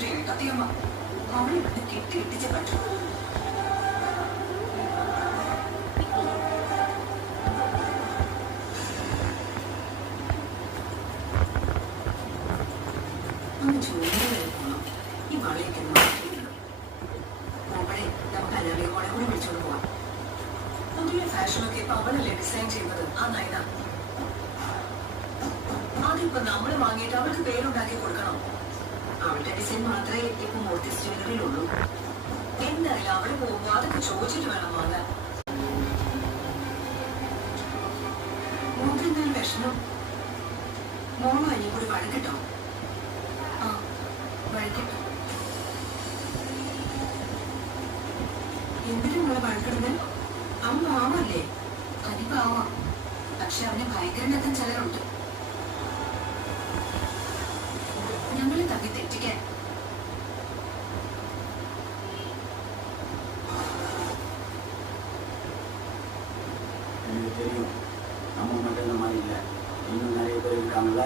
Secretary സത്യമ്മ അവളെ വന്ന് കെട്ടിയിട്ടിച്ച പറ്റും. ഒന്ന് ജോലി വരെ പോകണം. ഈ വളയൊക്കെ മാറ്റിയിട്ടുണ്ട്. അവളെ നമുക്ക് അനാമികോളെ കൂടി വിളിച്ചോണ്ട് പോവാം. പുതിയ ഫാഷനൊക്കെ ഇപ്പൊ അവളല്ലേ ഡിസൈൻ ചെയ്യുന്നത്. ആ നയന അതിപ്പോ നമ്മള് വാങ്ങിയിട്ട് അവൾക്ക് പേരുണ്ടാക്കി കൊടുക്കണം. അവളുടെ ഡിസൈൻ മാത്രമേ ഇപ്പൊ മോർത്തിസ് ജ്വല്ലറിയിലുള്ളൂ. എന്തായാലും അവള് പോകുമ്പോ അതൊക്കെ ചോദിച്ചിട്ട് വേണം വാങ്ങാൻ. മോക്കെന്തായാലും വിഷമം. മോളോ അനിയും കൂടി വഴക്കിട്ടോ? ആ വഴക്കിട്ടോ. എന്തിനും മോളെ വഴക്കിടുന്നത്? അവൻ പാവല്ലേ? അനി പാവാ. പക്ഷെ അവനെ ഭയങ്കരനെത്താൻ ചിലരുണ്ട്. ഞങ്ങളെ തമ്മിൽ തെറ്റിക്കാൻ. எனக்கு தெரியும் நம்ம மட்டும் இந்த மாதிரி இல்லை இன்னும் நிறைய பேர் இருக்காங்கல்ல.